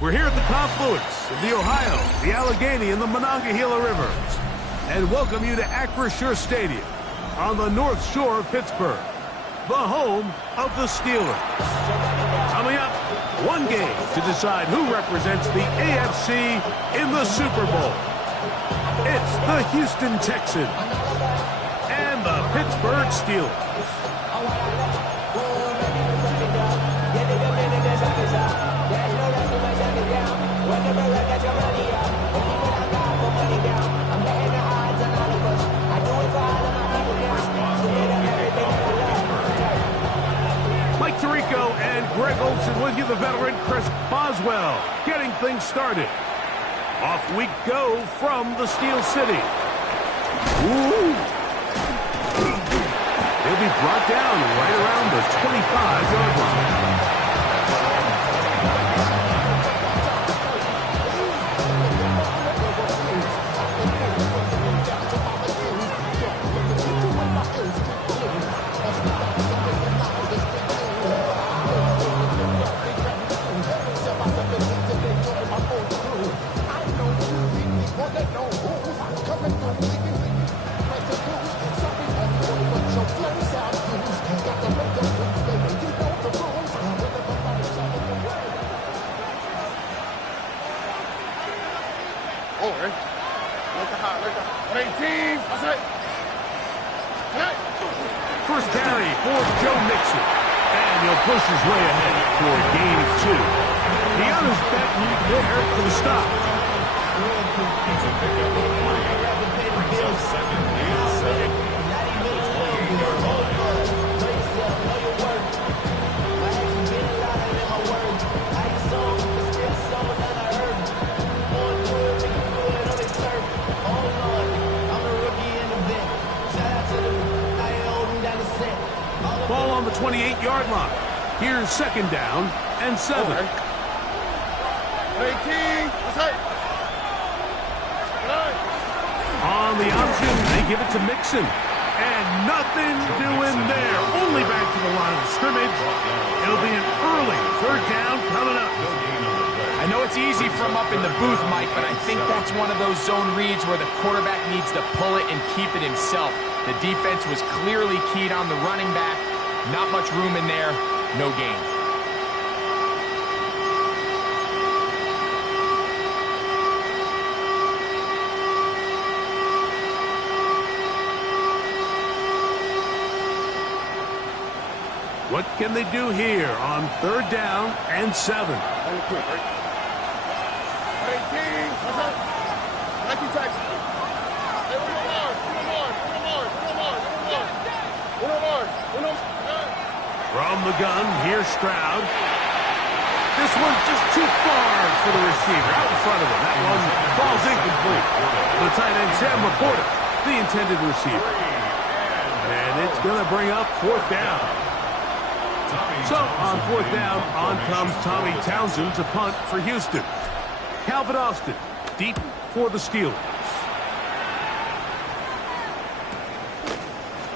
We're here at the confluence of the Ohio, the Allegheny, and the Monongahela Rivers, and welcome you to Acrisure Stadium on the North Shore of Pittsburgh, the home of the Steelers. Coming up, one game to decide who represents the AFC in the Super Bowl. It's the Houston Texans and the Pittsburgh Steelers. Mike Tirico and Greg Olsen with you, the veteran Chris Boswell, getting things started. Off we go from the Steel City. Ooh. He'll be brought down right around the 25-yard line. First carry for Joe Mixon, and he'll push his way ahead for a gain of 2. The others bet there for the stop. It's a pickup of 20. Brings up second and 7 at the 28-yard line. Ball on the 28-yard line. Here's second down and 7. On the option, they give it to Mixon. And nothing doing there. Only back to the line of scrimmage. It'll be an early third down coming up. I know it's easy from up in the booth, Mike, but I think that's one of those zone reads where the quarterback needs to pull it and keep it himself. The defense was clearly keyed on the running back. Not much room in there. No gain. What can they do here on third down and 7? From the gun, here's Stroud. This one's just too far for the receiver. Out in front of him. That one falls incomplete. The tight end, Sam Laporta, the intended receiver. And it's going to bring up fourth down. So, on fourth down, on comes Tommy Townsend to punt for Houston. Calvin Austin, deep for the Steelers.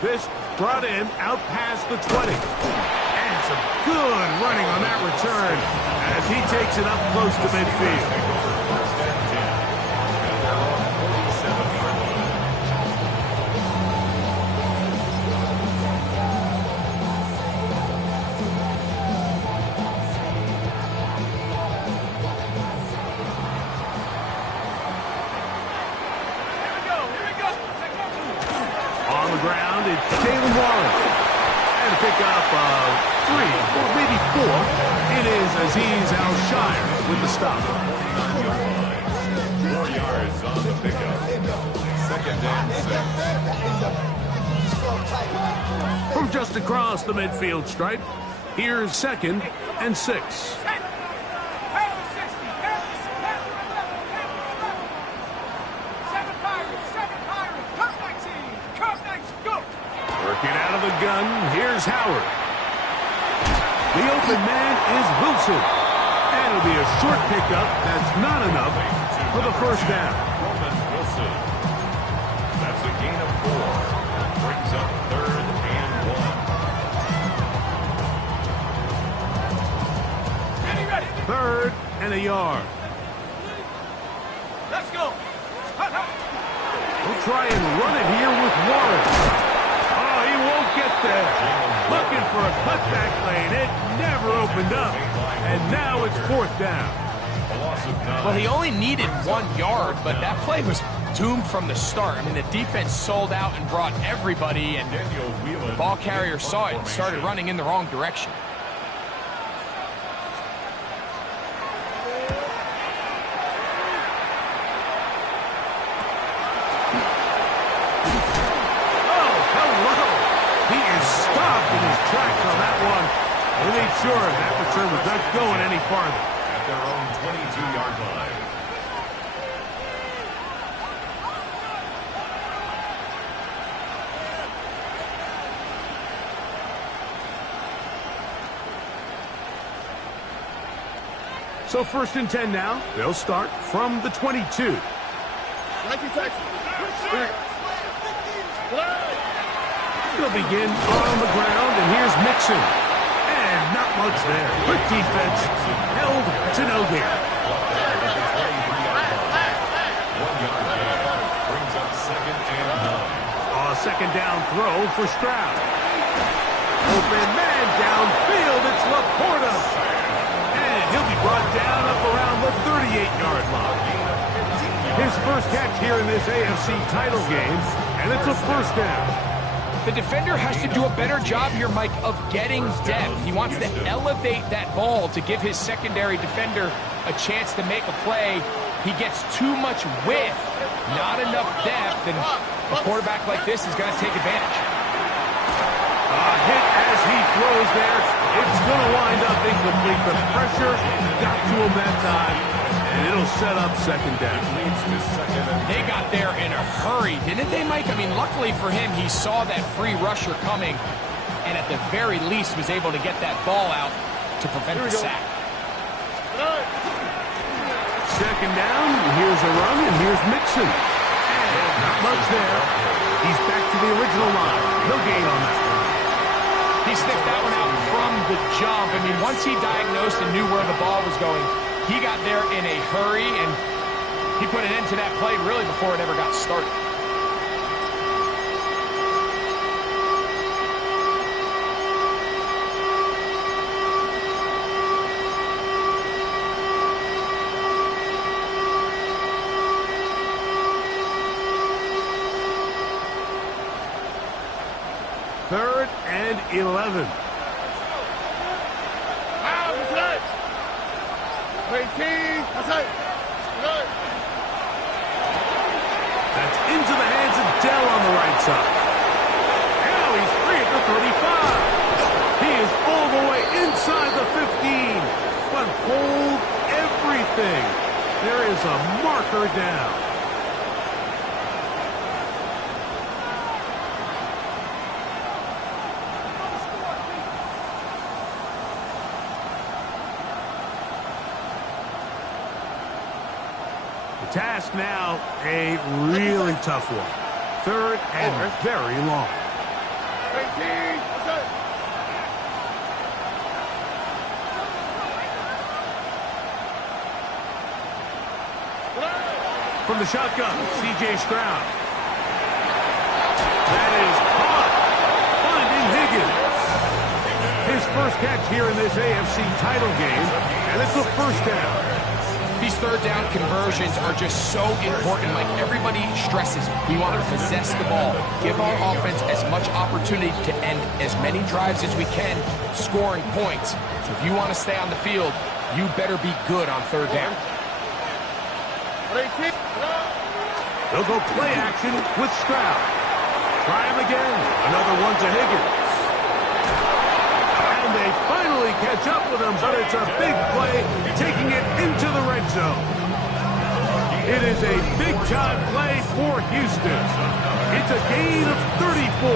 This brought in out past the 20. And some good running on that return as he takes it up close to midfield. Pick up 3 or maybe 4. It is Azeez Al-Shire with the stop. 4 yards on the pickup. Second and 6. From just across the midfield stripe, here's second and 6. Working out of the gun, here's Howard. The open man is Wilson. And it'll be a short pickup that's not enough for the first down. Wilson. That's a gain of 4. Brings up third and 1. 3rd and a yard. Let's go. We'll try and run it here with Warren. Oh, he won't get there. Looking for a cutback lane. It never opened up. And now it's 4th down. Well, he only needed 1 yard, but that play was doomed from the start. I mean, the defense sold out and brought everybody, and the ball carrier saw it and started running in the wrong direction. Tracks on that one. They made sure that return was not going any farther. At their own 22-yard line. So 1st and 10 now. They'll start from the 22. They'll begin on the ground, and here's Mixon. And not much there. Quick defense, held to no gain. 1 yard gain brings up 2nd and 9. 2nd down throw for Stroud. Open man downfield, it's Laporta. And he'll be brought down up around the 38-yard line. His first catch here in this AFC title game, and it's a 1st down. The defender has to do a better job here, Mike, of getting depth. He wants to elevate that ball to give his secondary defender a chance to make a play. He gets too much width, not enough depth, and a quarterback like this is going to take advantage. Hit as he throws there. It's going to wind up incomplete. The pressure got to him that time, and it'll set up 2nd down. They got there in a hurry, didn't they, Mike? I mean, luckily for him, he saw that free rusher coming, and at the very least was able to get that ball out to prevent the sack. 2nd down, here's a run, and here's Mixon. And not much there. He's back to the original line. No gain on that one. He sniffed that one out from the jump. I mean, once he diagnosed and knew where the ball was going, he got there in a hurry, and he put an end to that play really before it ever got started. Third and 11. That's into the hands of Dell on the right side. Now he's free at the 35. He is all the way inside the 15. But hold everything. There is a marker down. Task now, a really tough one. 3rd and very long. From the shotgun, C.J. Stroud. That is caught. Finding Higgins. His first catch here in this AFC title game, and it's a 1st down. These 3rd down conversions are just so important. Like everybody stresses, we want to possess the ball, give our offense as much opportunity to end as many drives as we can, scoring points. So if you want to stay on the field, you better be good on 3rd down. They'll go play action with Stroud. Try him again. Another one to Higgins. And they finally catch up with him, but it's a big play, taking it into the red zone. It is a big-time play for Houston. It's a gain of 34.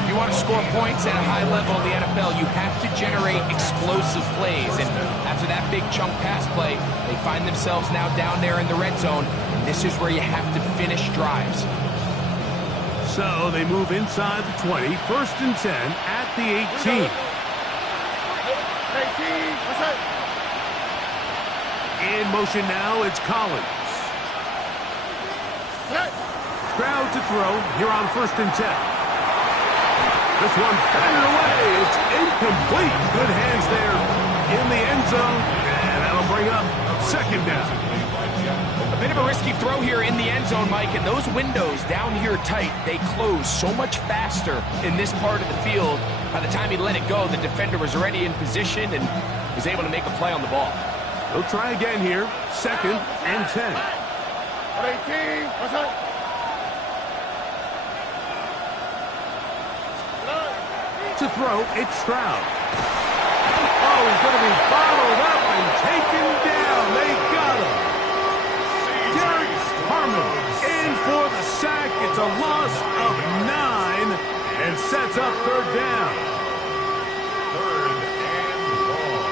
If you want to score points at a high level in the NFL, you have to generate explosive plays. And after that big chunk pass play, they find themselves now down there in the red zone. And this is where you have to finish drives. So they move inside the 20, 1st and 10 at the 18. In motion now, it's Collins. Stroud to throw here on 1st and 10. This one batted away. It's incomplete. Good hands there in the end zone. And that'll bring up 2nd down. A bit of a risky throw here in the end zone, Mike, and those windows down here tight, they close so much faster in this part of the field. By the time he let it go, the defender was already in position and was able to make a play on the ball. They'll try again here, 2nd and 10. To throw, it's Stroud. Oh, he's going to be followed up and taken down. They got him. Derek Harmon in for the sack. It's a loss of 9 and sets up 3rd down. 3rd and long.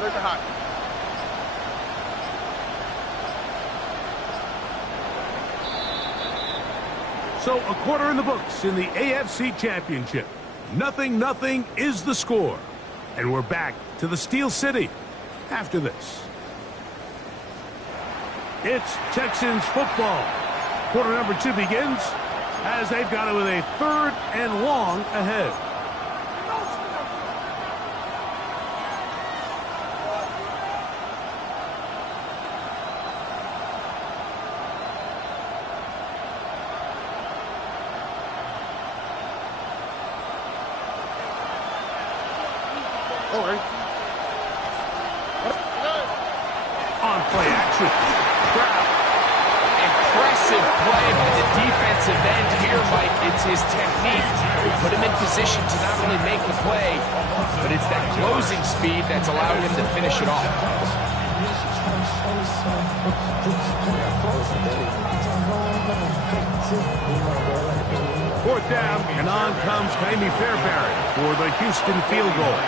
Look hot. So a quarter in the books in the AFC Championship. 0-0 is the score. And we're back to the Steel City after this. It's Texans football. Quarter number 2 begins as they've got it with a 3rd and long ahead. On play action. Impressive play by the defensive end here, Mike. It's his technique. He put him in position to not only make the play, but it's that closing speed that's allowed him to finish it off. 4th down, and on comes Jaime Fairbairn for the Houston field goal.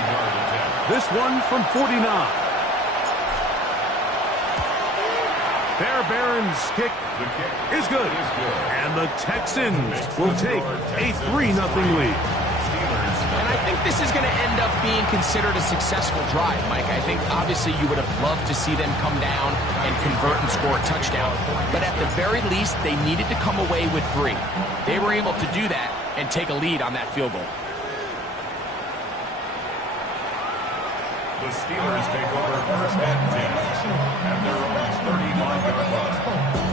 This one from 49. Fairbairn's kick is good. And the Texans will take a 3-0 lead. And I think this is going to end up being considered a successful drive, Mike. I think obviously you would have loved to see them come down and convert and score a touchdown. But at the very least, they needed to come away with 3. They were able to do that and take a lead on that field goal. The Steelers take over 1st and 10 at their own 35-yard line.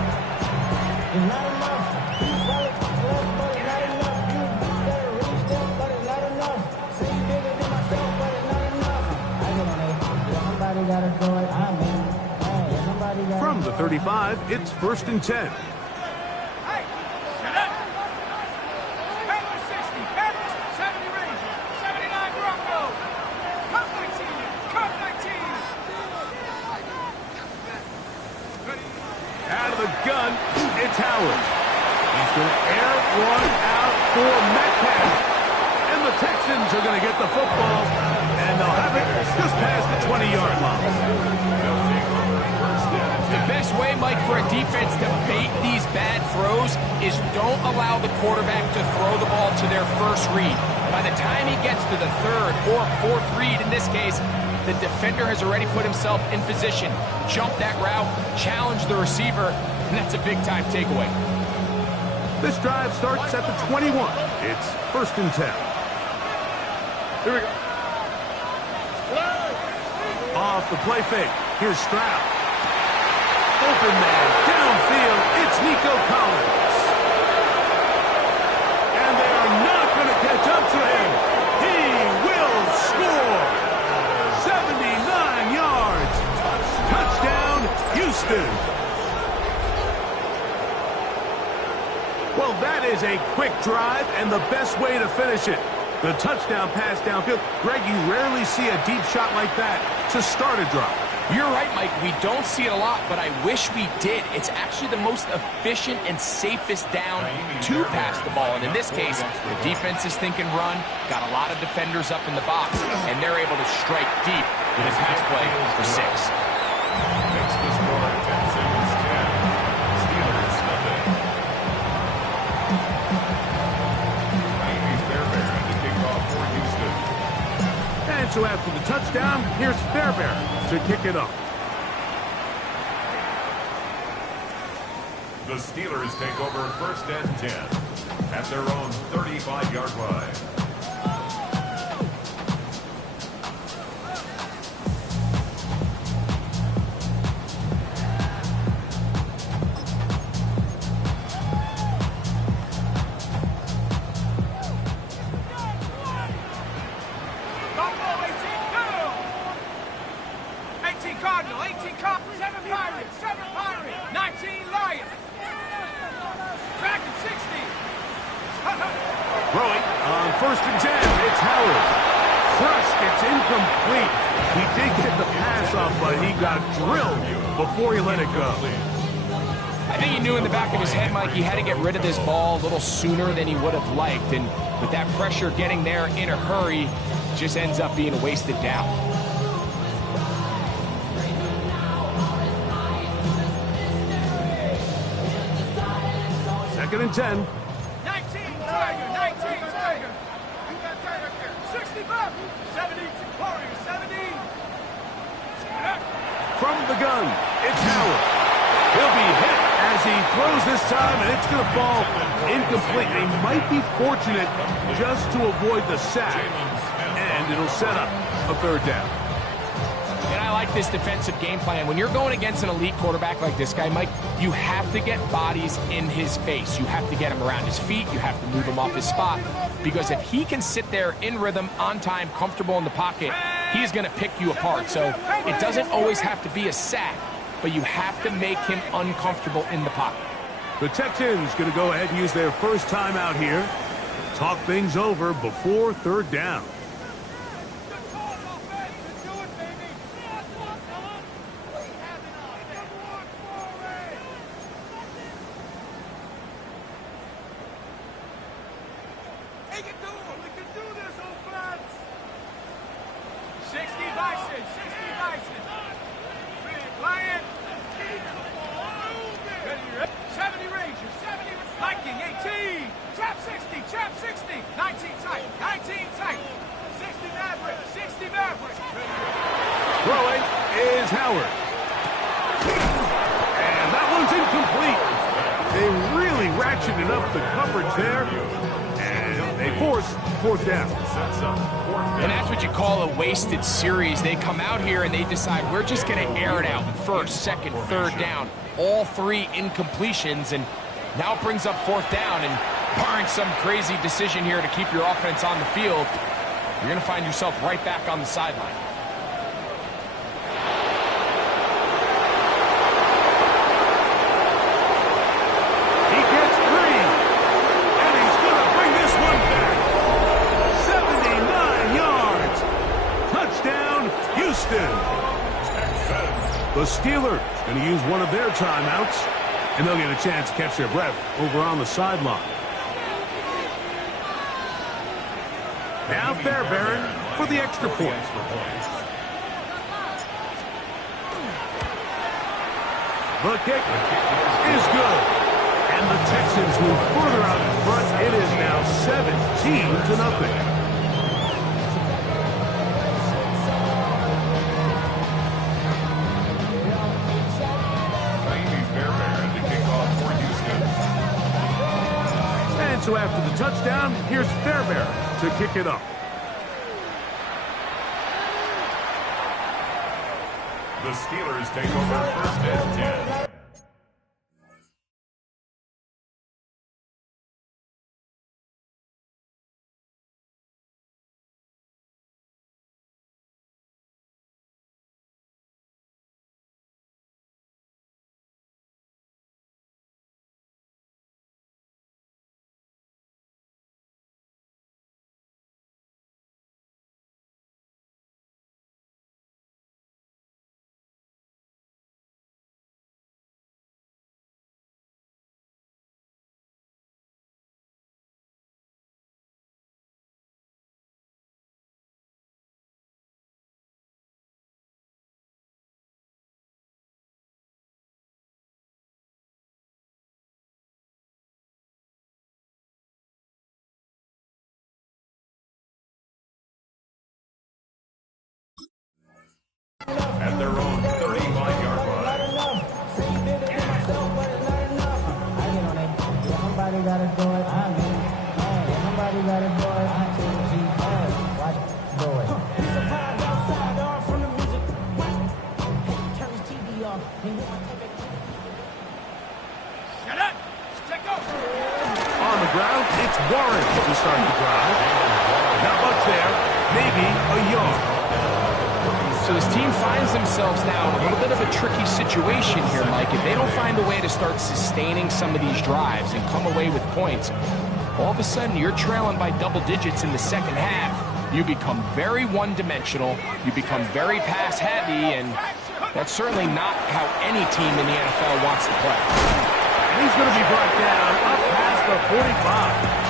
From the 35, it's 1st and 10. Out of the gun, it's Howard. He's going to air one out for Metcalf. And the Texans are going to get the football, and they'll have it just past the 20-yard line. The best way, Mike, for a defense to bait these bad throws is don't allow the quarterback to throw the ball to their first read. By the time he gets to the 3rd or 4th read, in this case, the defender has already put himself in position, jump that route, challenge the receiver, and that's a big-time takeaway. This drive starts at the 21. It's 1st and 10. Here we go. Off the play fake. Here's Stroud. Open man downfield. It's Nico Collins. And they are not going to catch up to him. He will score. 79 yards. Touchdown, Houston. Well, that is a quick drive and the best way to finish it. The touchdown pass downfield. Greg, you rarely see a deep shot like that to start a drive. You're right, Mike. We don't see it a lot, but I wish we did. It's actually the most efficient and safest down to pass the ball. And in this case, the defense is thinking run, got a lot of defenders up in the box, and they're able to strike deep with a pass play for 6. Makes the score Texans 10. Steelers nothing. Miami's Fairbairn to kick off for Houston. And so after the touchdown, here's Fairbairn to kick it off. The Steelers take over 1st and 10 at their own 35-yard line. Cardinal, 18 Cardinal, 7 Pirates, 7 Pirates, 19 Lions. Dragon 60. Throwing on 1st and 10, it's Howard. Crushed, it's incomplete. He did get the pass off, but he got drilled before he let it go. I think he knew in the back of his head, Mike, he had to get rid of this ball a little sooner than he would have liked. And with that pressure getting there in a hurry, just ends up being a wasted down. 2nd and 10. 19 Tiger, 19 Tiger. 65, 70, Warriors, 70. From the gun, it's Howard. He'll be hit as he throws this time, and it's going to fall incomplete. They might be fortunate just to avoid the sack, and it'll set up a 3rd down. And I like this defensive game plan. When you're going against an elite quarterback like this guy, Mike, you have to get bodies in his face. You have to get him around his feet. You have to move him off his spot. Because if he can sit there in rhythm, on time, comfortable in the pocket, he's going to pick you apart. So it doesn't always have to be a sack, but you have to make him uncomfortable in the pocket. The Texans going to go ahead and use their first time out here. Talk things over before 3rd down. Throwing is Howard. And that one's incomplete. They really ratcheted up the coverage there. And they force 4th down. And that's what you call a wasted series. They come out here and they decide we're just going to air it out. 1st, 2nd, 3rd down. All 3 incompletions. And now it brings up 4th down. And barring some crazy decision here to keep your offense on the field, you're going to find yourself right back on the sideline. The Steelers going to use one of their timeouts, and they'll get a chance to catch their breath over on the sideline. Now Fairbairn for the extra point. The kick is good. And the Texans move further out in front. It is now 17-0. So after the touchdown, here's Fairbairn to kick it off. The Steelers take over 1st and 10. their own 35-yard line. Somebody gotta do it. Somebody gotta do it. Watch it. Do it. He's a vibe outside, all from the music. Hey, turn his TV off. Shut up! Check out! On the ground, it's Warren to start the drive. Not much there. Maybe a yard. So this team finds themselves now in a little bit of a tricky situation here, Mike. If they don't find a way to start sustaining some of these drives and come away with points, all of a sudden you're trailing by double digits in the second half. You become very one-dimensional, you become very pass-heavy, and that's certainly not how any team in the NFL wants to play. And he's going to be brought down up past the 45.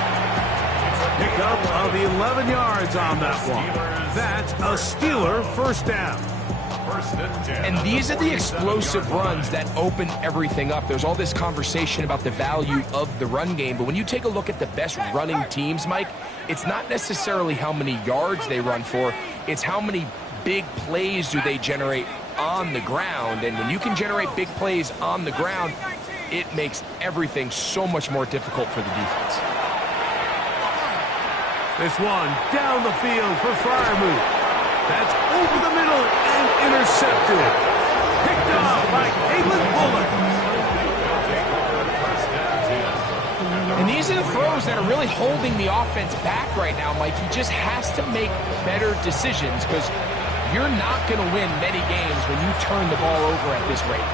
Pickup of 11 yards on that one. That's a Steeler first down. And these are the explosive runs that open everything up. There's all this conversation about the value of the run game, but when you take a look at the best running teams, Mike, it's not necessarily how many yards they run for, it's how many big plays do they generate on the ground. And when you can generate big plays on the ground, it makes everything so much more difficult for the defense. This one down the field for Freiermuth. That's over the middle and intercepted. Picked up by Caitlin Bullock. And these are the throws that are really holding the offense back right now, Mike. He just has to make better decisions because you're not going to win many games when you turn the ball over at this rate.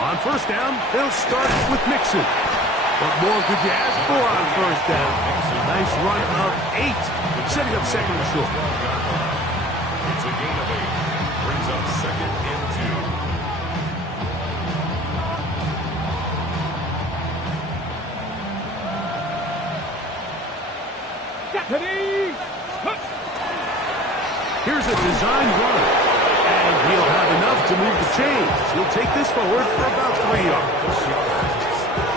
On first down, they'll start with Mixon. What more could you ask for on first down? Nice run of 8, setting up second and short. It's a gain of 8. Brings up second and 2. Here's a designed run. And he'll have enough to move the chains. He'll take this forward for about 3 yards.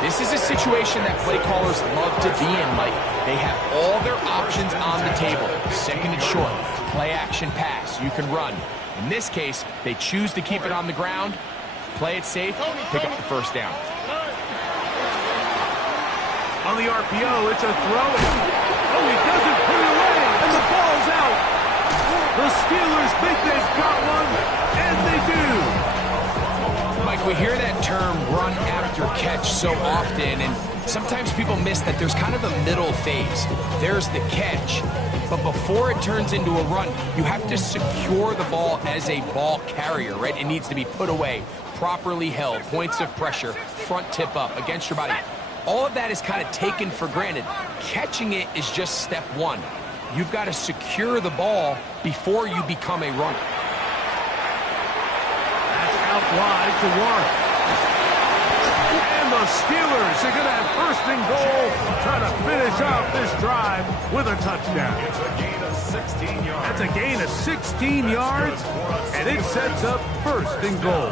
This is a situation that play callers love to be in, Mike. They have all their options on the table. Second and short, play action pass, you can run. In this case, they choose to keep it on the ground, play it safe, pick up the first down. On the RPO, it's a throw. Oh, he doesn't put it away, and the ball's out. The Steelers think they've got one, and they do. Mike, we hear that term run after catch so often, and sometimes people miss that there's kind of a middle phase. There's the catch, but before it turns into a run, you have to secure the ball as a ball carrier, right? It needs to be put away, properly held, points of pressure, front tip up against your body. All of that is kind of taken for granted. Catching it is just step one. You've got to secure the ball before you become a runner. That's out wide to Warren. And the Steelers are going to have first and goal, trying to finish off this drive with a touchdown. It's a gain of 16 yards. That's a gain of 16 yards, and it sets up first and goal.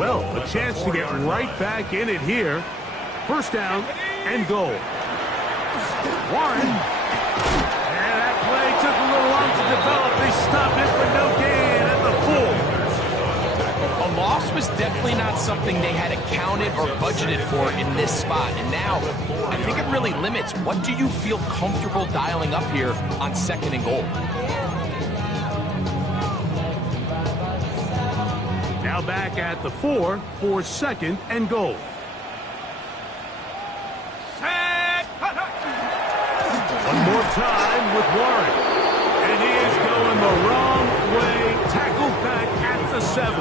Well, a chance to get right back in it here. First down and goal. Warren. And that play took a little long to develop. They stopped it for no gain at the 4. A loss was definitely not something they had accounted or budgeted for in this spot. And now, I think it really limits what do you feel comfortable dialing up here on second and goal. Now back at the 4 for second and goal. One more time with Warren. And he is going the wrong way. Tackled back at the 7.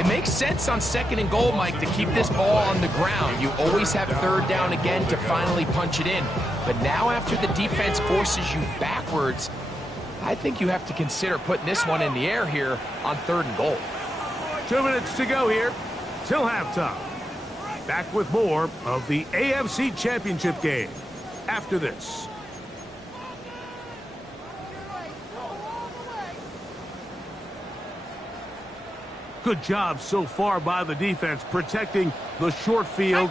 It makes sense on second and goal, Mike, to keep this ball on the ground. You always have third down again to finally punch it in. But now after the defense forces you backwards, I think you have to consider putting this one in the air here on third and goal. 2 minutes to go here till halftime. Back with more of the AFC Championship game after this. Good job so far by the defense protecting the short field.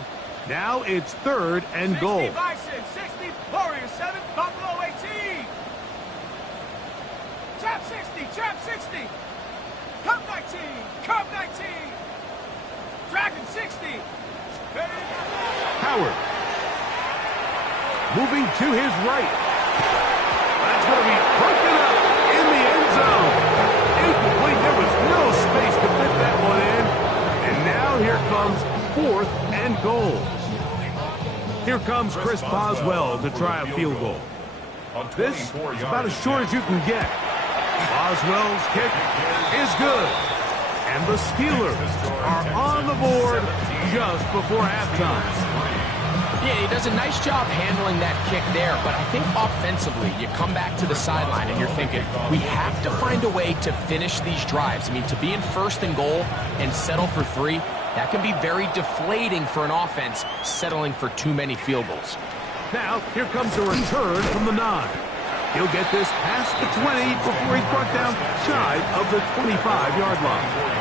Now it's 3rd and goal. 60 Bison, 60 Warriors, 7 Buffalo 18. Trap 60, trap 60. Cup 19, cup 19. Dragon 60. Howard. Moving to his right. That's going to be broken up in the end zone. Incomplete. There was no space to fit that one in. And now here comes 4th and goal. Here comes Chris Boswell to try a field goal. This is about as short as you can get. Boswell's kick is good. And the Steelers are on the board just before halftime. Yeah, he does a nice job handling that kick there, but I think offensively, you come back to the sideline and you're thinking, we have to find a way to finish these drives. I mean, to be in 1st and goal and settle for 3, that can be very deflating for an offense settling for too many field goals. Now, here comes a return from the 9. He'll get this past the 20 before he's brought down shy of the 25-yard line.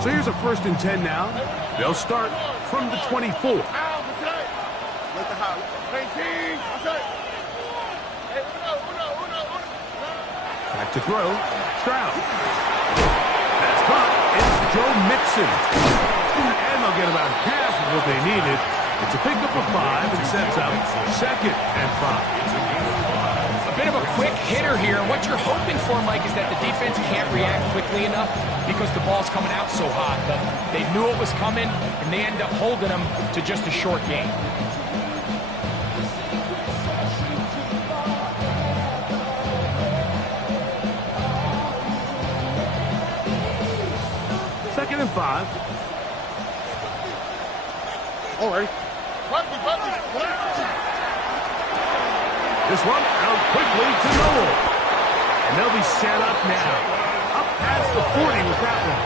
So here's a 1st and 10 now. They'll start from the 24. Back to throw. Stroud. That's caught. It's Joe Mixon. And they'll get about half of what they needed. It's a pickup of 5 and sets up 2nd and 5. A bit of a quick hitter here. What you're hoping for, Mike, is that the defense can't react quickly enough because the ball's coming out so hot. But they knew it was coming, and they end up holding them to just a short game. Second and 5. All right. This one out quickly to Noel. And they'll be set up now. Up past the 40 with that one.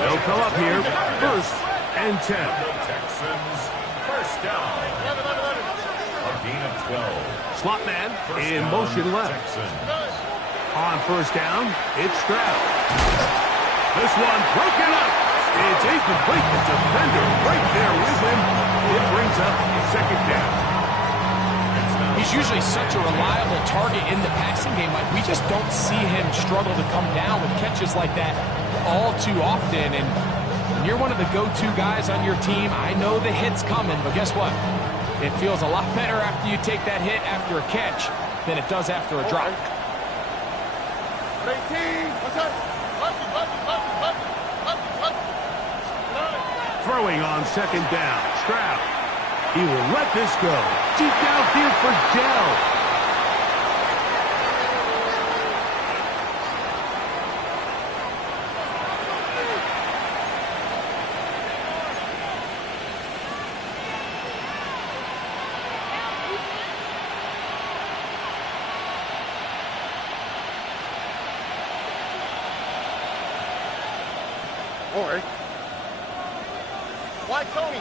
They'll come up here. 1st and 10. Texans, 1st down. A gain of 12. Slot man in motion left. On 1st down, it's Stroud. This one broken up. It's incomplete. The defender right there with him. It brings up 2nd down. He's usually such a reliable target in the passing game. Like, we just don't see him struggle to come down with catches like that all too often. And when you're one of the go-to guys on your team, I know the hit's coming, but guess what? It feels a lot better after you take that hit after a catch than it does after a drop. Throwing on 2nd down. Stroud. He will let this go. Deep downfield for Dell. All right. Why Tony?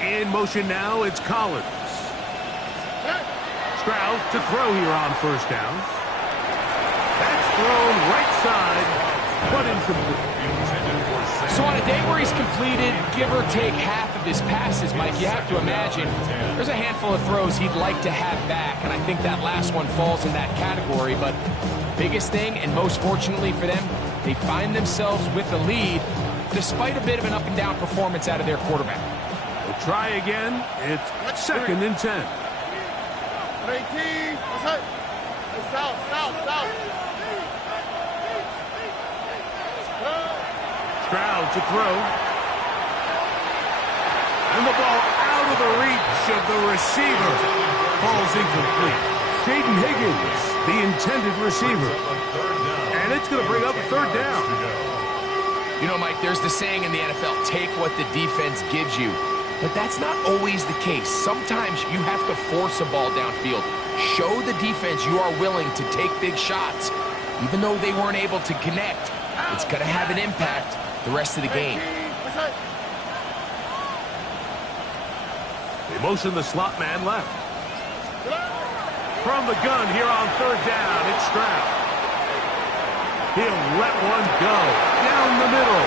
In motion now, it's Collins. Stroud to throw here on 1st down. That's thrown right side, but incomplete. So on a day where he's completed, give or take half of his passes, Mike, you have to imagine there's a handful of throws he'd like to have back, and I think that last one falls in that category. But biggest thing, and most fortunately for them, they find themselves with a lead despite a bit of an up-and-down performance out of their quarterback. They'll try again. It's 2nd and 10. Stroud to throw. And the ball out of the reach of the receiver. Falls incomplete. Jaden Higgins, the intended receiver. And it's going to bring up a 3rd down. You know, Mike, there's the saying in the NFL, take what the defense gives you. But that's not always the case. Sometimes you have to force a ball downfield. Show the defense you are willing to take big shots. Even though they weren't able to connect, it's going to have an impact the rest of the game. They motion the slot man left. From the gun here on third down, it's Stroud. He'll let one go down the middle.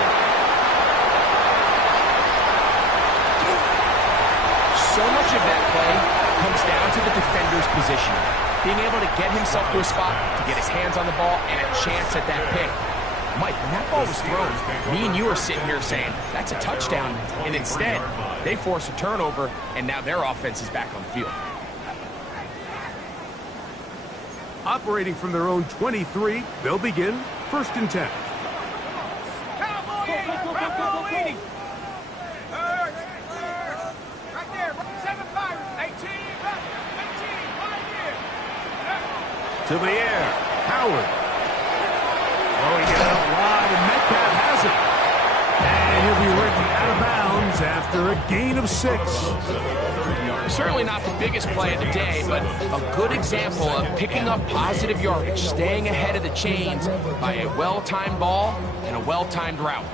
So much of that play comes down to the defender's position. Being able to get himself to a spot, to get his hands on the ball, and a chance at that pick. Mike, when that ball was thrown, me and you are sitting here saying, that's a touchdown. And instead, they force a turnover, and now their offense is back on the field. Operating from their own 23, they'll begin 1st and 10. Cowboy 80, Bravo 80. Right there, 7 Pirates, 18, 18, right here. To the air, Howard. Throwing it out wide, and Metcalf has it. And he'll be written out of bounds after a gain of 6. Certainly not the biggest play of the day, but a good example of picking up positive yardage, staying ahead of the chains by a well-timed ball and a well-timed route.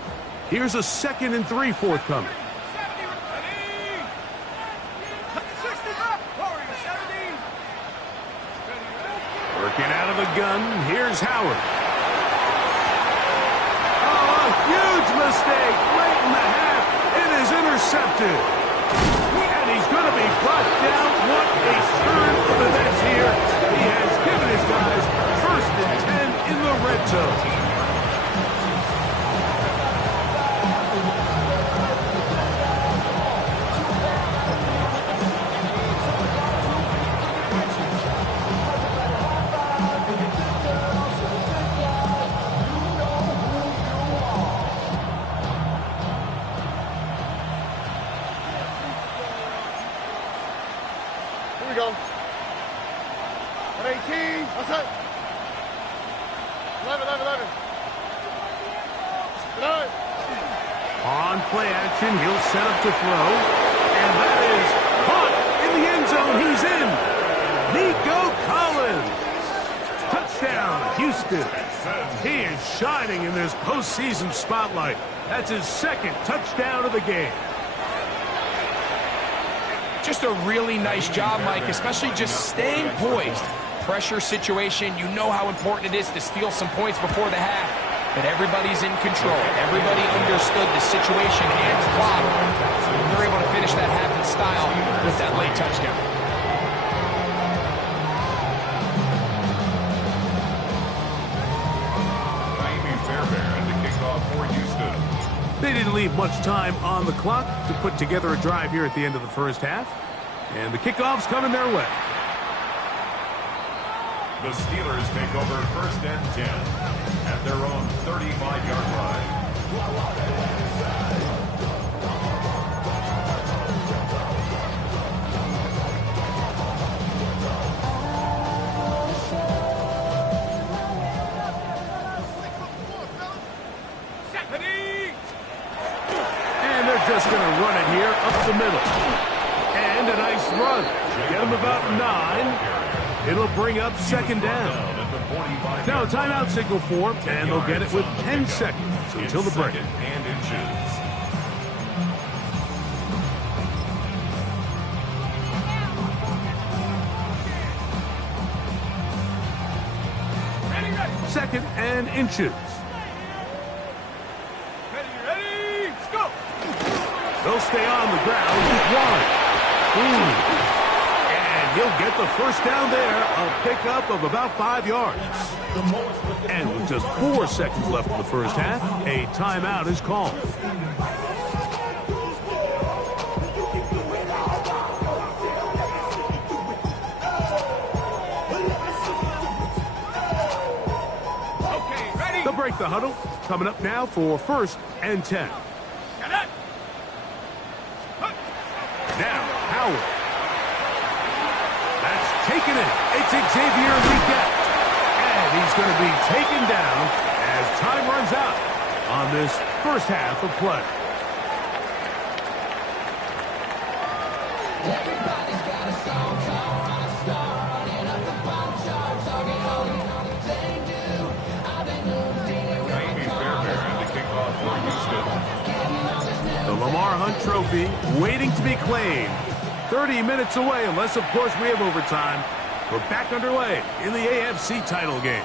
Here's a 2nd and 3 forthcoming. 70, ready. 60 back, Warrior, 70. Working out of the gun, here's Howard. Oh, a huge mistake late in the half. It is intercepted. And he's going to be brought down. What a turn of events here. He has given his guys 1st and 10 in the red zone. Here we go. 18. What's up? 11, 11, 11. 9. On play action, he'll set up to throw. And that is caught in the end zone. He's in. Nico Collins. Touchdown, Houston. He is shining in this postseason spotlight. That's his 2nd touchdown of the game. Just a really nice job, Mike, especially just staying poised. Pressure situation, you know how important it is to steal some points before the half. But everybody's in control. Everybody understood the situation and the clock. And they're able to finish that half in style with that late touchdown. To kick off for Houston. They didn't leave much time on the clock to put together a drive here at the end of the first half. And the kickoff's coming their way. The Steelers take over 1st and 10 at their own 35-yard line. And they're just going to run it here up the middle. And a nice run. Get them about 9. It'll bring up 2nd down. Now timeout signal for, and they'll get it with 10 seconds until the break. And inches. Ready, ready. 2nd and inches. Ready, let's go. They'll stay on the ground with 1. And he'll get the 1st down there, a pickup of about 5 yards. And with just 4 seconds left in the first half, a timeout is called. Okay, ready. They'll break the huddle. Coming up now for 1st and 10. Get up. Now, Howard. That's taken it. It's Xavier Leggett. And he's going to be taken down as time runs out. on this first half of play. Everybody's got a song called Rockstar, running up the pop charts, talking only they do. I've been doing The Lamar Hunt Trophy waiting to be claimed. 30 minutes away, unless, of course, we have overtime. We're back underway in the AFC title game.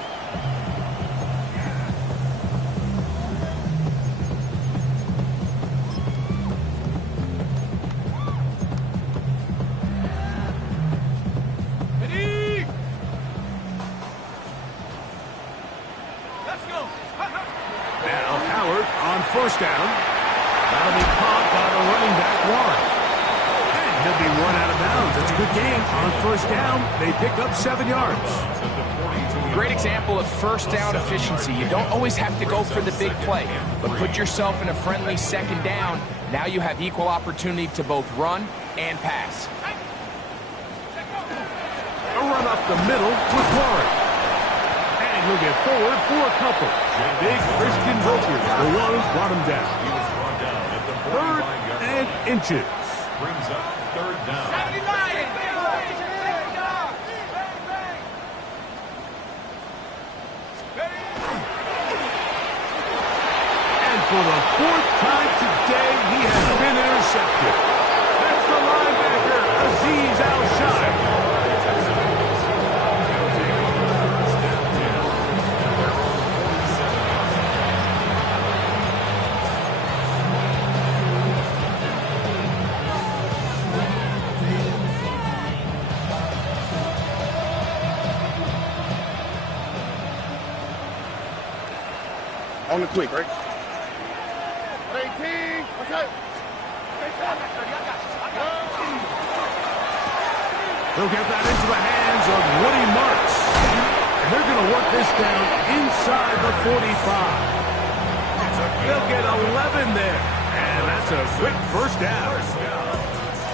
Ready? Let's go. Now Howard on first down. That'll be caught by the running back, Warren. And he'll be run out of bounds. It's a good game. On first down, they pick up 7 yards. Great example of first down efficiency. You don't always have to go for the big play, but put yourself in a friendly second down. Now you have equal opportunity to both run and pass. A run up the middle with Warren. And he'll get forward for a couple. Big Christian Brokers, the one who brought him down. 3rd and inches. Brings up 3rd down. 79. And for the 4th time today, he has been intercepted. That's the linebacker, Azeez Al-Shai. On the quick, right? 18. Okay. He'll get that into the hands of Woody Marks. And they're going to work this down inside the 45. They'll get 11 there. And that's a quick first down.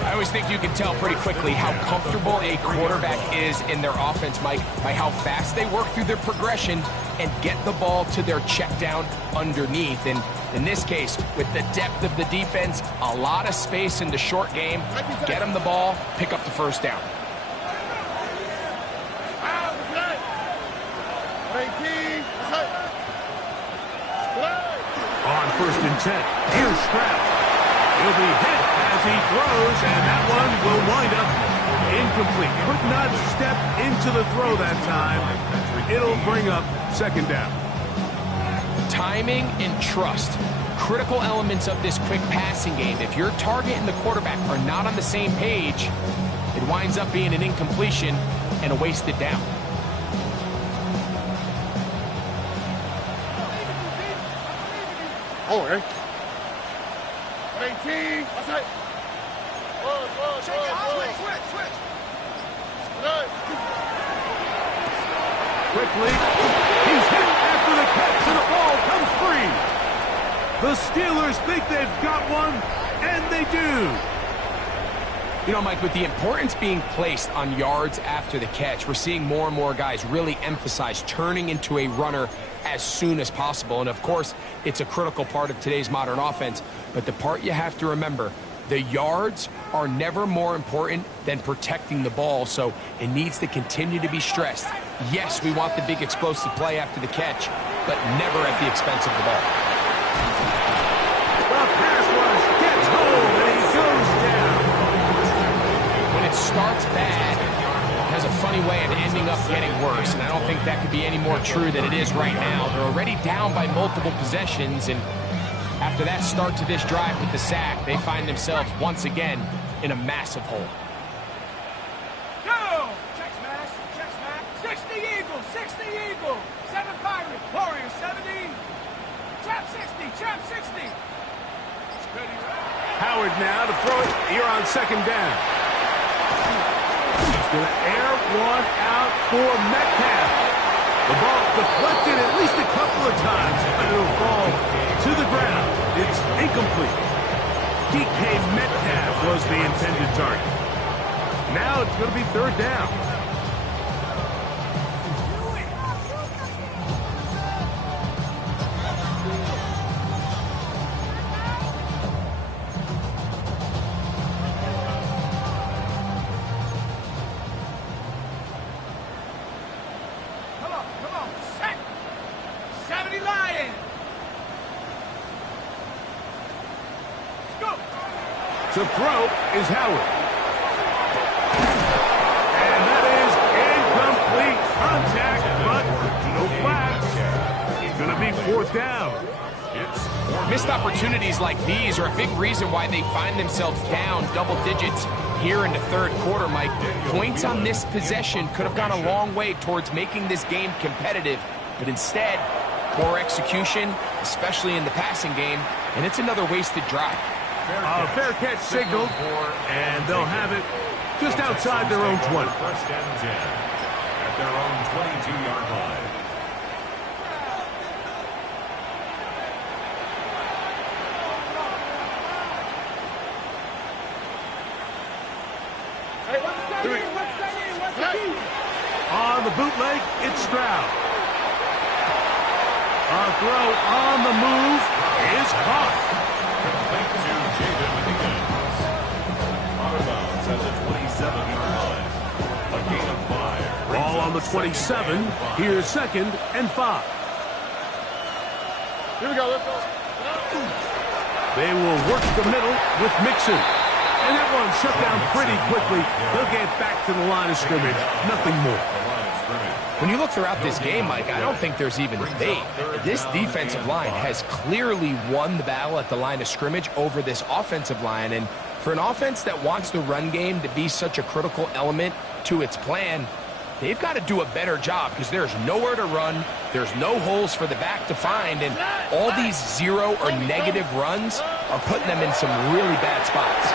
I always think you can tell pretty quickly how comfortable a quarterback is in their offense, Mike, by how fast they work through their progression and get the ball to their check down underneath. And in this case, with the depth of the defense, a lot of space in the short game, get them the ball, pick up the first down. 18. On 1st and 10, here's Stroud. He'll be hit as he throws, and that one will wind up incomplete. Could not step into the throw that time. It'll bring up 2nd down. Timing and trust, critical elements of this quick passing game. If your target and the quarterback are not on the same page, it winds up being an incompletion and a wasted down. Oh, right? 18. Outside. Switch. Quickly, he's hit after the catch, and the ball comes free. The Steelers think they've got one, and they do. You know, Mike, with the importance being placed on yards after the catch, we're seeing more and more guys really emphasize turning into a runner as soon as possible. And, of course, it's a critical part of today's modern offense. But the part you have to remember, the yards are never more important than protecting the ball, so it needs to continue to be stressed. Yes, we want the big explosive play after the catch, but never at the expense of the ball. The pass rush gets home, and he goes down. When it starts bad, it has a funny way of ending up getting worse, and I don't think that could be any more true than it is right now. They're already down by multiple possessions, and after that start to this drive with the sack, they find themselves once again in a massive hole. Go! Check smash. 60 Eagles. 7 Pirates. Warriors 70. Trap 60. Howard now to throw it here on 2nd down. He's going to air one out for Metcalf. The ball deflected at least a couple of times, but it'll fall to the ground. It's incomplete. DK Metcalf was the intended target. Now it's going to be 3rd down. To throw is Howard. And that is incomplete contact, but no flags. It's going to be 4th down. Missed opportunities like these are a big reason why they find themselves down double digits here in the 3rd quarter, Mike. Points on this possession could have gone a long way towards making this game competitive, but instead, poor execution, especially in the passing game, and it's another wasted drive. A fair catch signal, and they'll have it just outside their own 20. First and 10 at their own 22-yard line. On the bootleg, it's Stroud. A throw on the move is caught. Complete to Jaden Williams. Out of bounds at the 27-yard line. A gain of 5. Ball on the 27. Here's 2nd and 5. Here we go, let's go. They will work the middle with Mixon. And that one shut down pretty quickly. They'll get back to the line of scrimmage. Nothing more. When you look throughout this game, Mike, I don't think there's even debate. This defensive line has clearly won the battle at the line of scrimmage over this offensive line. And for an offense that wants the run game to be such a critical element to its plan, they've got to do a better job because there's nowhere to run. There's no holes for the back to find. And all these 0 or negative runs are putting them in some really bad spots.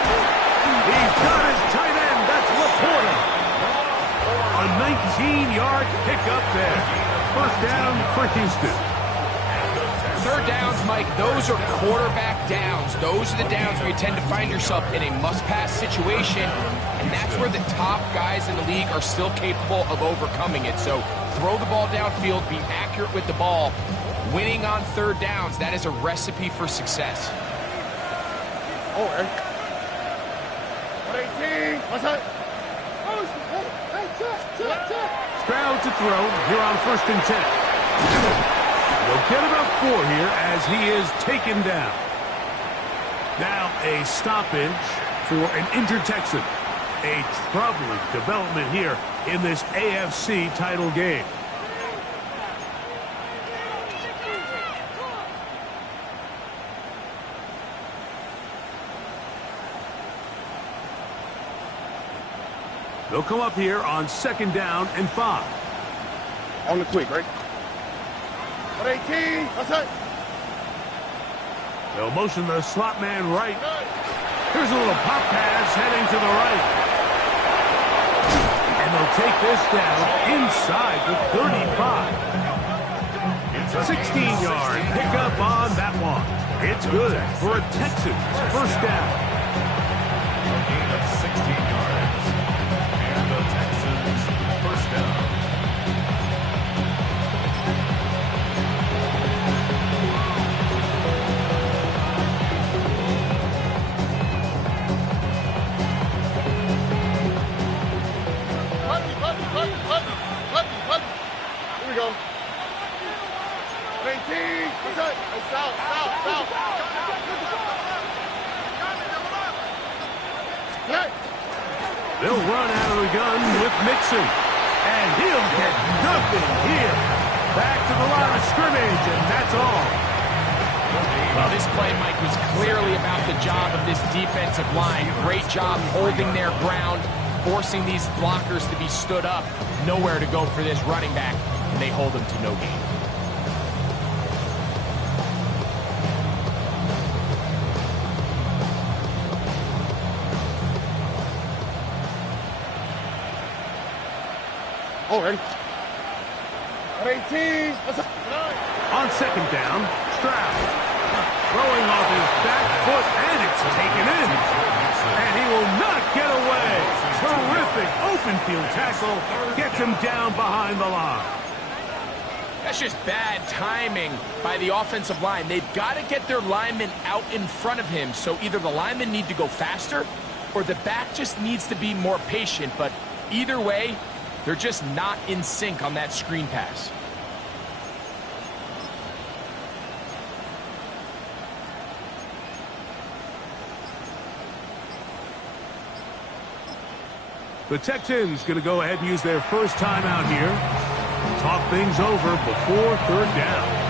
He's got his tight end. That's Laporta. A 19-yard pickup there. 1st down for Houston. 3rd downs, Mike, those are quarterback downs. Those are the downs where you tend to find yourself in a must-pass situation, and that's where the top guys in the league are still capable of overcoming it. So throw the ball downfield, be accurate with the ball. Winning on 3rd downs, that is a recipe for success. Oh, hey. 118. What's that? Stroud to throw here on 1st and 10. They'll get about 4 here as he is taken down. Now a stoppage for an injured Texan. A troubling development here in this AFC title game. They'll come up here on 2nd down and 5. On the quick, right? 118. What's that? They'll motion the slot man right. Here's a little pop pass heading to the right. And they'll take this down inside the 35. 16-yard pickup on that one. It's good for a Texans 1st down. A gain of 16 yards. And the Texans 1st down. Here we go. 18. What's that? It's out. Hey. They'll run out of the gun with Mixon. And he'll get nothing here. Back to the line of scrimmage, and that's all. Well, this play, Mike, was clearly about the job of this defensive line. Great job holding their ground, forcing these blockers to be stood up. Nowhere to go for this running back, and they hold him to no gain. Oh, ready? 18. What's up? On 2nd down, Stroud. Throwing off his back foot, and it's taken in. And he will not get away. Terrific open field tackle. Gets him down behind the line. That's just bad timing by the offensive line. They've got to get their linemen out in front of him. So either the linemen need to go faster or the back just needs to be more patient. But either way, they're just not in sync on that screen pass. The Texans going to go ahead and use their first timeout here. Talk things over before third down.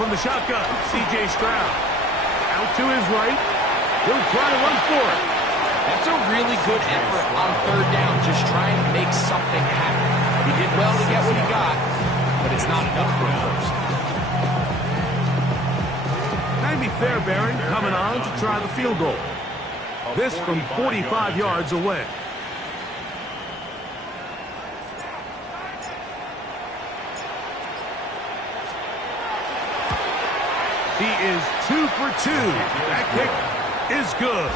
From the shotgun, C.J. Stroud. Out to his right. He'll try to run for it. That's a really good effort on third down, just trying to make something happen. He did well to get what he got, but it's not enough for a first. Maybe Fairbairn coming on to try the field goal. This from 45 yards away. He is 2 for 2. That kick is good.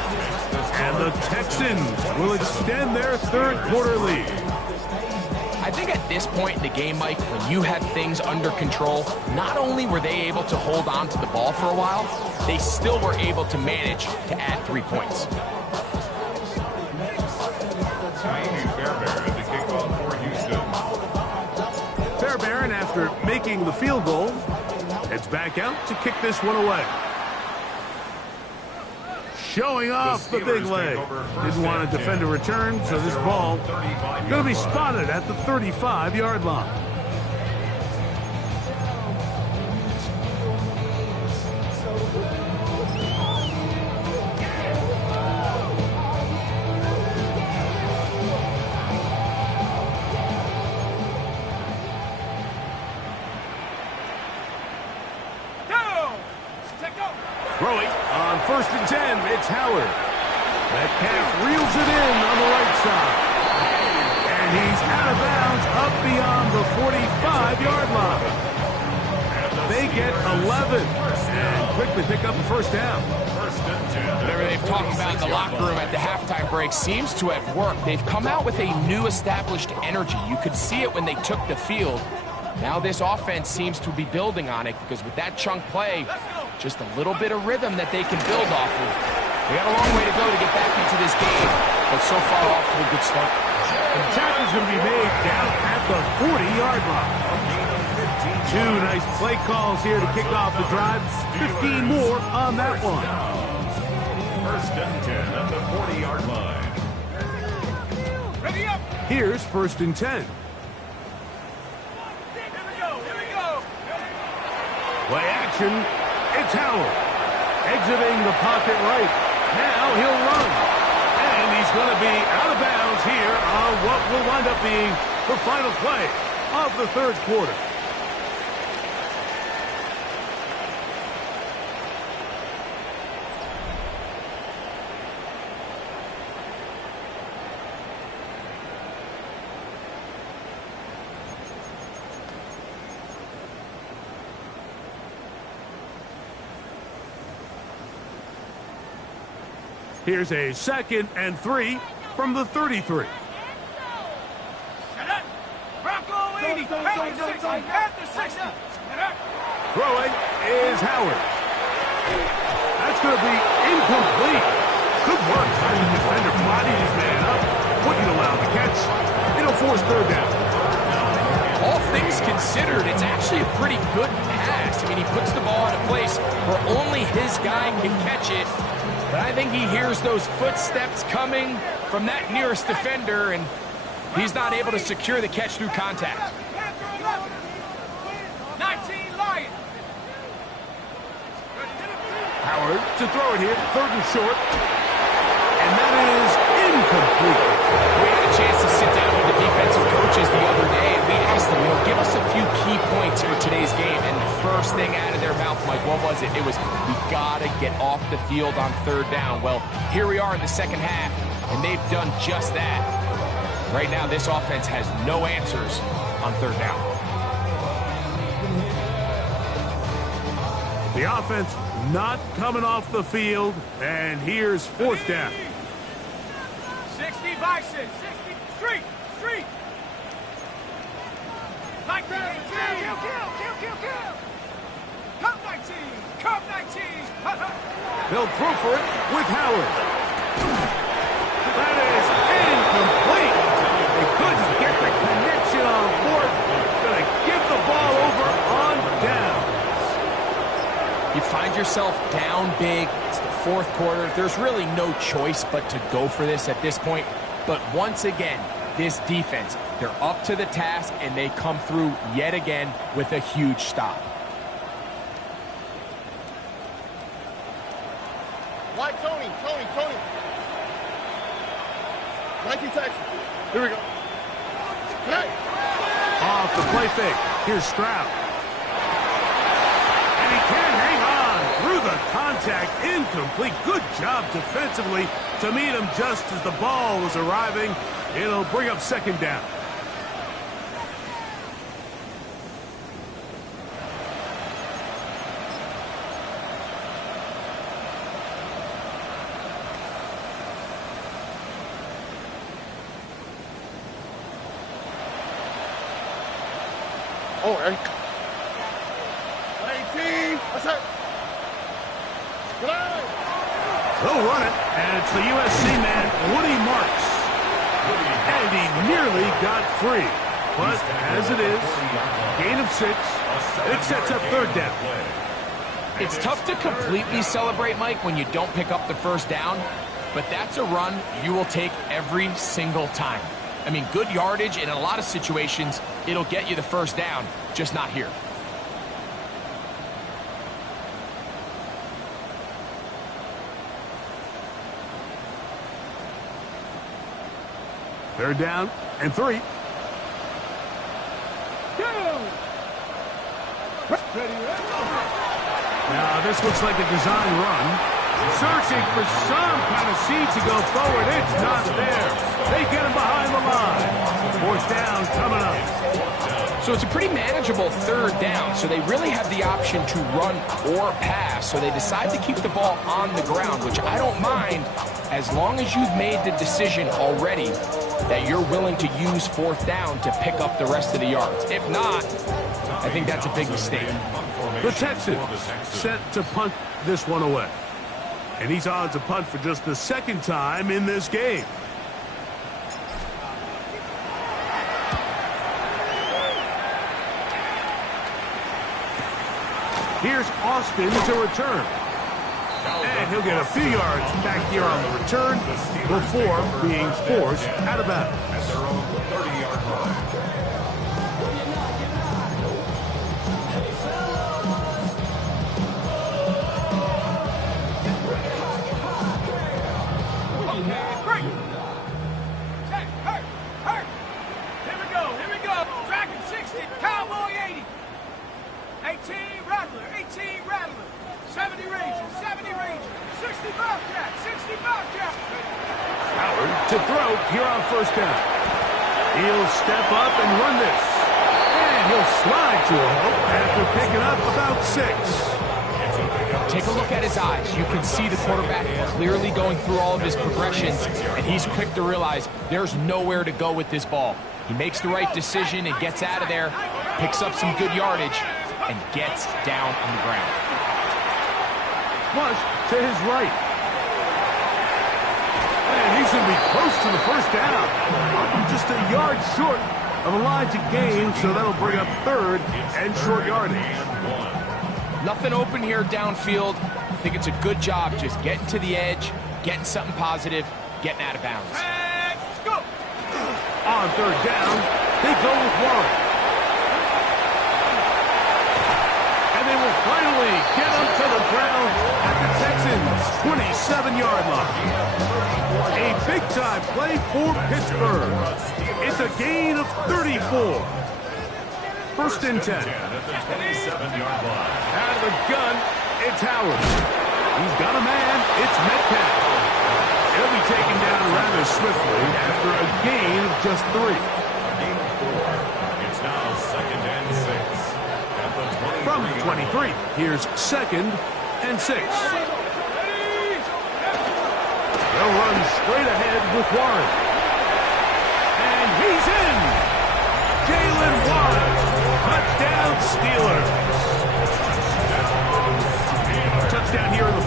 And the Texans will extend their third quarter lead. I think at this point in the game, Mike, when you had things under control, not only were they able to hold on to the ball for a while, they still were able to manage to add 3 points. Fairbairn, the kickoff for Houston. Fairbairn, after making the field goal, heads back out to kick this one away. Showing off the big leg. Didn't want to defend a return, so this ball going to be spotted at the 35-yard line. Throwing on 1st and 10, it's Howard. Metcalf reels it in on the right side. And he's out of bounds up beyond the 45-yard line. They get 11 and quickly pick up a first down. Whatever they've talked about in the locker room at the halftime break seems to have worked. They've come out with a new established energy. You could see it when they took the field. Now this offense seems to be building on it because with that chunk play, just a little bit of rhythm that they can build off of. They got a long way to go to get back into this game, but so far off to a good start. The tackle's going to be made down at the 40-yard line. 2 nice play calls here to kick off the drive. 15 more on that one. 1st and 10 at the 40-yard line. Ready up! Here's 1st and 10. Play action. It's Howard. Exiting the pocket right. Now he'll run. And he's going to be out of bounds here on what will wind up being the final play of the third quarter. Here's a 2nd and 3 from the 33. Bronco 80, at the 60, at the 60. Throwing is Howard. That's going to be incomplete. Good work by the defender. Bodied his man up. Wouldn't allow the catch. It'll force third down. All things considered, it's actually a pretty good pass. I mean, he puts the ball in a place where only his guy can catch it. But I think he hears those footsteps coming from that nearest defender, and he's not able to secure the catch through contact. 19 Lions. Howard to throw it here. 3rd and short. And that is incomplete. We had a chance to sit down with the defensive coaches the other day, and we asked them, give us a few key points for today's game. And the first thing out of their mouth, Mike, what was it? It was, we got to get off the field on third down. Well, here we are in the second half, and they've done just that. Right now, this offense has no answers on third down. The offense not coming off the field, and here's 4th down. 60 Bison, 60 Street. Kill. Come 19. Come 19. They'll throw for it with Howard. That is incomplete. They couldn't get the connection on fourth. Gonna give the ball over on down. You find yourself down big. It's the fourth quarter. There's really no choice but to go for this at this point. But once again, this defense, they're up to the task, and they come through yet again with a huge stop. White, Tony. 19 Texans. Here we go. Hey. Off the play fake. Here's Stroud. And he can't hang on through the contact. Incomplete. Good job defensively to meet him just as the ball was arriving. It'll bring up second down. Oh, hey. 18. That's it. Good eye. They'll run it, and it's the USC man, Woody Marks. And he nearly got free. But as it is, gain of 6, it sets up third down. It's tough to completely celebrate, Mike, when you don't pick up the first down, but that's a run you will take every single time. I mean, good yardage, and in a lot of situations, it'll get you the first down, just not here. Third down and 3. Now, this looks like a design run. Searching for some kind of seed to go forward. It's not there. They get him behind the line. Fourth down coming up. So it's a pretty manageable third down, so they really have the option to run or pass, so they decide to keep the ball on the ground, which I don't mind as long as you've made the decision already that you're willing to use fourth down to pick up the rest of the yards. If not, I think that's a big mistake. The Texans set to punt this one away. And he's on to punt for just the second time in this game. Here's Austin to return. And he'll get a few yards back here on the return before being forced out of bounds. At their own 30-yard line. Here we go. Dragon 60, Cowboy 80. 18 Rattler, 70 Ranger, 60 Bobcat, 60 Bobcat. Howard to throw here on first down. He'll step up and run this. And he'll slide to a hook after picking up about 6. Take a look at his eyes. You can see the quarterback clearly going through all of his progressions, and he's quick to realize there's nowhere to go with this ball. He makes the right decision and gets out of there, picks up some good yardage, and gets down on the ground. Flush to his right. And he's going to be close to the first down. Just a yard short of a line to gain, so that'll bring up third and short yardage. Nothing open here downfield. I think it's a good job just getting to the edge, getting something positive, getting out of bounds. Let's go. On third down, they go with Warren. And they will finally get him to the ground at the Texans' 27-yard line. A big-time play for Pittsburgh. It's a gain of 34. First and 10. At the 27-yard line. Out of the gun, it's Howard. He's got a man. It's Metcalf. He'll be taken down rather swiftly after a gain of just 3. Gain of 4. It's now second and 6. At the 23. From 23, here's second and 6. They'll run straight ahead with Warren. And he's in! Jalen Warren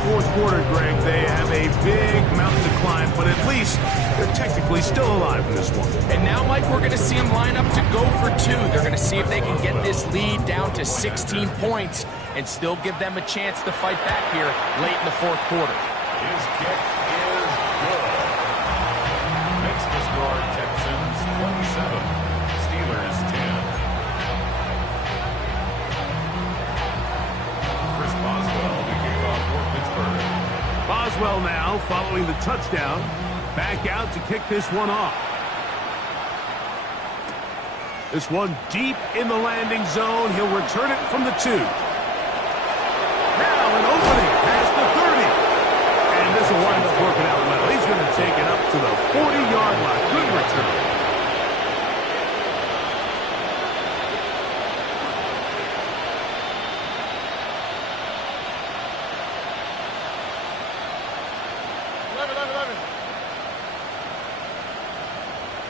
fourth quarter, Greg. They have a big mountain to climb, but at least they're technically still alive in this one. And now, Mike, we're going to see them line up to go for two. They're going to see if they can get this lead down to 16 points and still give them a chance to fight back here late in the fourth quarter. His kick is good. Makes the score Texans 27, Steelers 10. Chris Boswell, the kickoff for Pittsburgh. Boswell now, following the touchdown, back out to kick this one off. This one deep in the landing zone. He'll return it from the 2. Now an opening past the 30. And this will wind up working out well. He's going to take it up to the 40-yard line. Good return.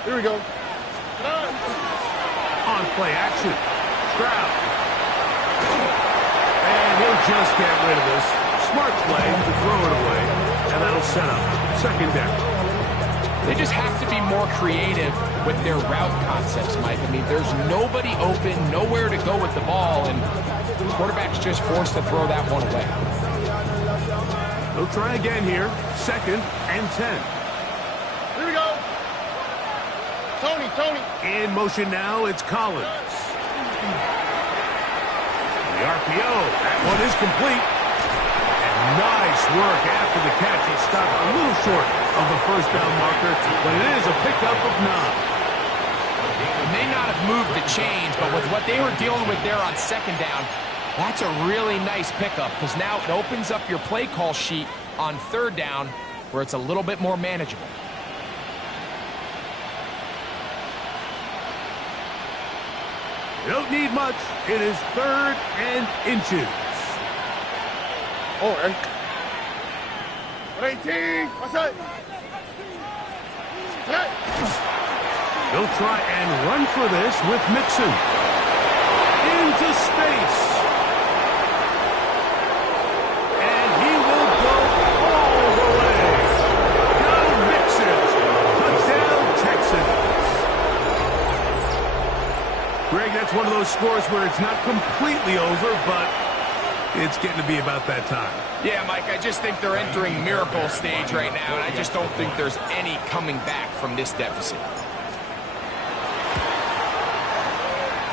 Here we go. On play action. Stroud. And he'll just get rid of this. Smart play to throw it away. And that'll set up second down. They just have to be more creative with their route concepts, Mike. I mean, there's nobody open, nowhere to go with the ball, and the quarterback's just forced to throw that one away. They'll try again here. Second and 10. Here we go. Tony. In motion now, it's Collins. The RPO. That one is complete. And nice work after the catch. He stopped a little short of the first down marker, but it is a pickup of 9. It may not have moved the chains, but with what they were dealing with there on second down, that's a really nice pickup because now it opens up your play call sheet on third down where it's a little bit more manageable. You don't need much. It is 3rd and inches. Oh, and 18. What's that? Hey. They'll try and run for this with Mixon. Into space. And he will go all the way. Down Mixon. Touchdown, Texans. Greg, that's one of those scores where it's not completely over, but it's getting to be about that time. Yeah, Mike, I just think they're entering miracle stage right now, and I just don't think there's any coming back from this deficit.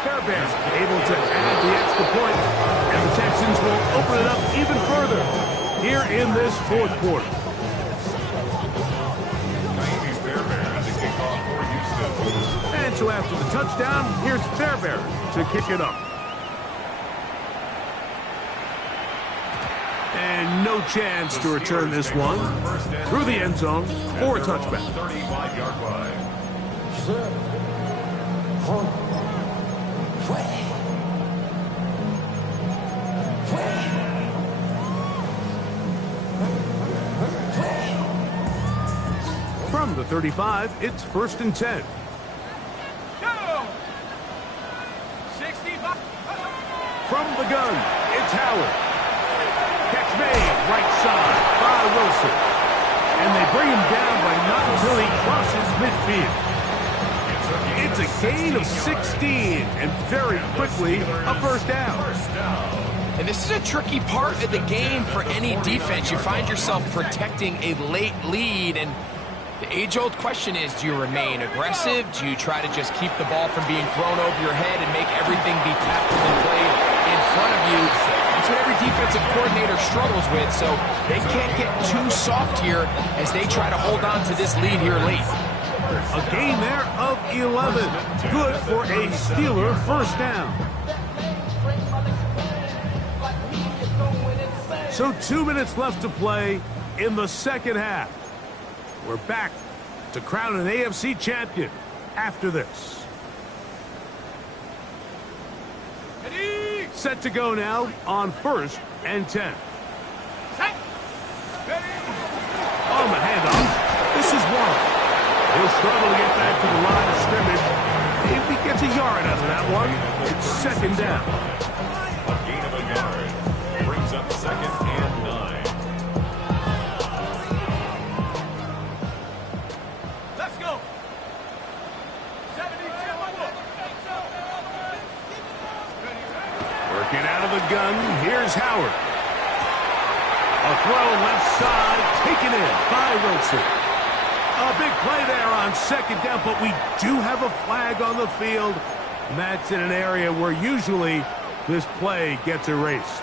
Fairbairn able to add the extra point, and the Texans will open it up even further here in this fourth quarter. Fairbairn, the kickoff for Houston. And so after the touchdown, here's Fairbairn to kick it up. And no chance to return this one through the end zone for a touchback. 35-yard line. From the 35, it's 1st and 10. Go! 65. From the gun, it's Howard. Catch made, right side by Wilson. And they bring him down, but not until he crosses midfield. It's a gain of 16, and very quickly, a first down. And this is a tricky part of the game for any defense. You find yourself protecting a late lead, and the age-old question is, do you remain aggressive? Do you try to just keep the ball from being thrown over your head and make everything be tackled and played in front of you? That's what every defensive coordinator struggles with, so they can't get too soft here as they try to hold on to this lead here late. A gain there of 11. Good for a Steeler first down. So 2 minutes left to play in the second half. We're back to crown an AFC champion after this. Set to go now on 1st and 10. On the handoff, this is Warren. He'll struggle to get back to the line of scrimmage. If he gets a yard out of that one, it's second down. A gain of a yard brings up 2nd and 9. And out of the gun, here's Howard. A throw left side, taken in by Wilson. A big play there on second down, but we do have a flag on the field. And that's in an area where usually this play gets erased.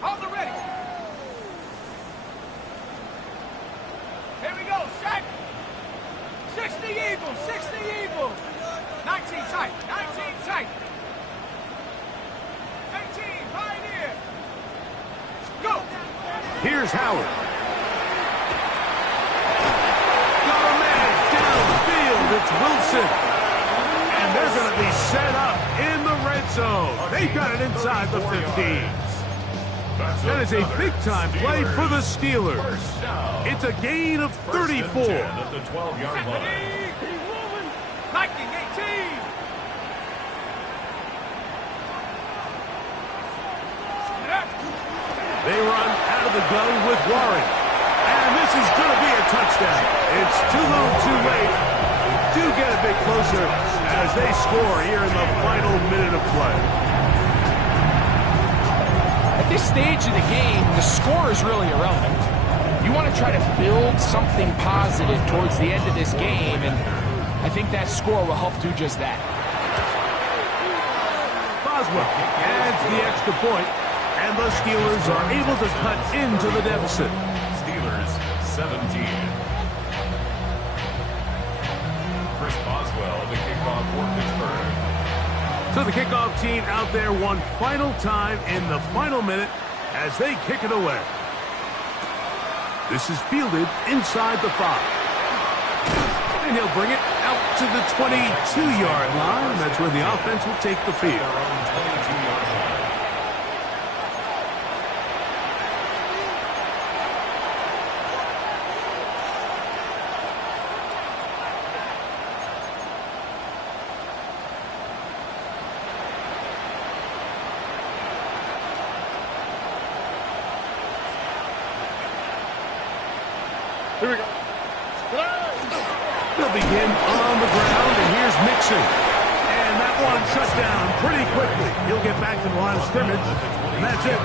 Hold the ready. Here we go, set. 60 evil, 60 evil. 19 tight, 19 tight. 18, pioneer. Go. Here's Howard. Got a man downfield. It's Wilson. And they're going to be set up in the red zone. They've got it inside the 15. That is a big-time play for the Steelers. It's a gain of 34. At the 12-yard line. Lightning 18. They run out of the gun with Warren. And this is going to be a touchdown. It's too little too late. Do get a bit closer as they score here in the final minute of play. At this stage of the game, the score is really irrelevant. You want to try to build something positive towards the end of this game, and I think that score will help do just that. Boswell adds the extra point, and the Steelers are able to cut into the deficit. Steelers 17. Chris Boswell, the kickoff for Pittsburgh. So the kickoff team out there one final time in the final minute as they kick it away. This is fielded inside the 5. And he'll bring it out to the 22-yard line. That's where the offense will take the field. Their own 22-yard line. Here we go. They'll begin on the ground, and here's Mixon. And that one shut down pretty quickly. He'll get back to the line of scrimmage, and that's it.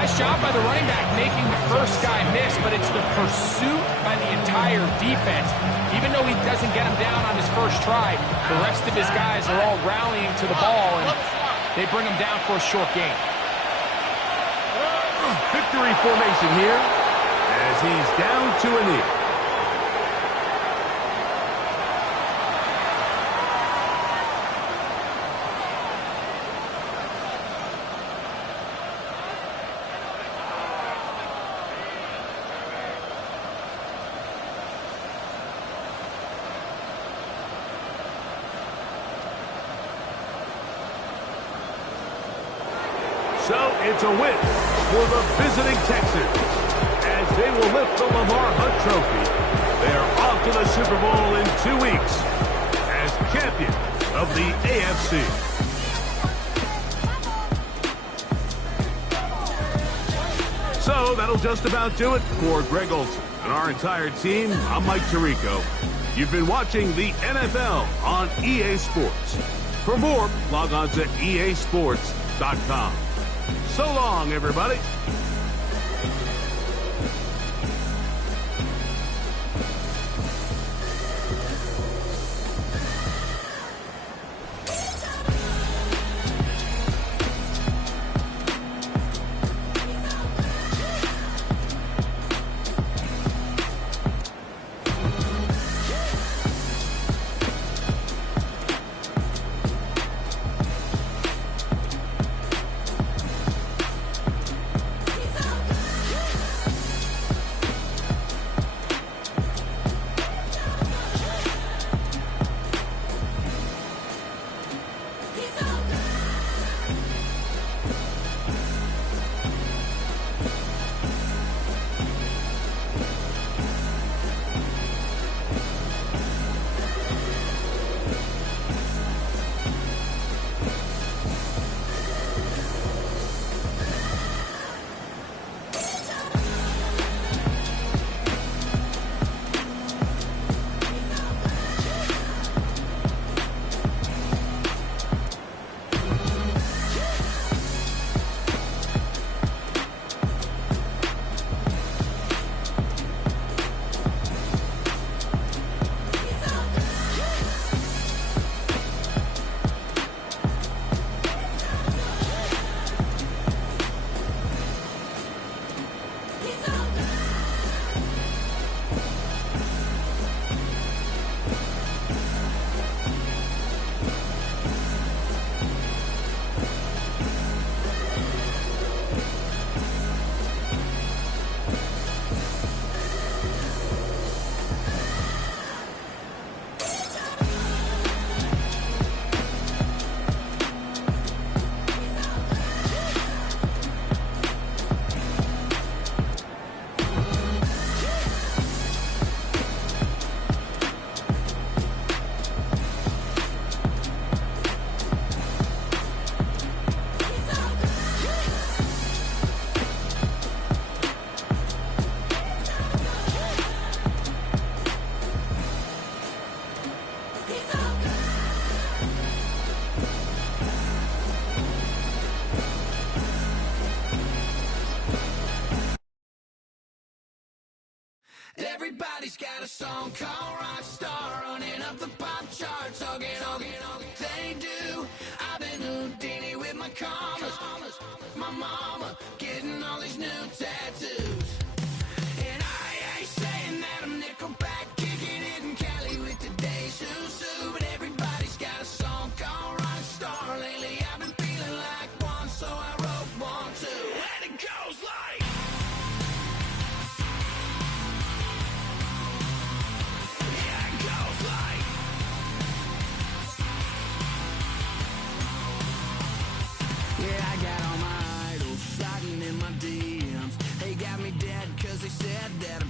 Nice job by the running back making the first guy miss, but it's the pursuit by the entire defense. Even though he doesn't get him down on his first try, the rest of his guys are all rallying to the ball, and they bring him down for a short gain. Victory formation here as he's down to a knee. So it's a win for the visiting Texans as they will lift the Lamar Hunt Trophy. They are off to the Super Bowl in 2 weeks as champion of the AFC. So that'll just about do it for Greg Olson and our entire team. I'm Mike Tirico. You've been watching the NFL on EA Sports. For more, log on to easports.com. So long, everybody. Everybody's got a song called Rockstar, running up the pop charts, all they do. I've been Houdini with my commas, my mama getting all these new tattoos. And I ain't saying that I'm Nickelback, kicking it in Cali with today's Susu, but everybody's got a song called Rockstar. Lately I've been feeling like one, so I wrote one too. And it goes like, yeah, it goes like, yeah, I got all my idols sliding in my DMs. They got me dead cause they said that